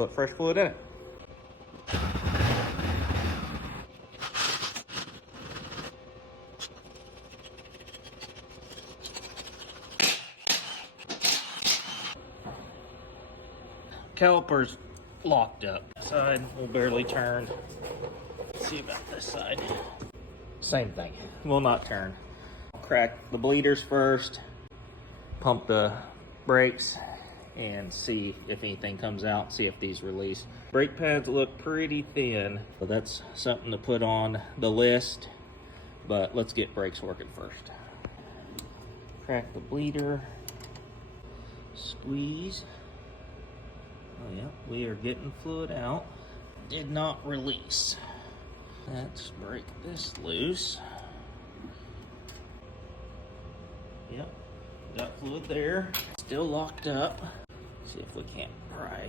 put fresh fluid in it. Caliper's locked up. Side will barely turn. Let's see about this side. Same thing, will not turn. Crack the bleeders first, pump the brakes, and see if anything comes out, see if these release. Brake pads look pretty thin, so that's something to put on the list, but let's get brakes working first. Crack the bleeder, squeeze. Oh yeah, we are getting fluid out. Did not release. Let's break this loose. Yep, got fluid there. Still locked up. See if we can't pry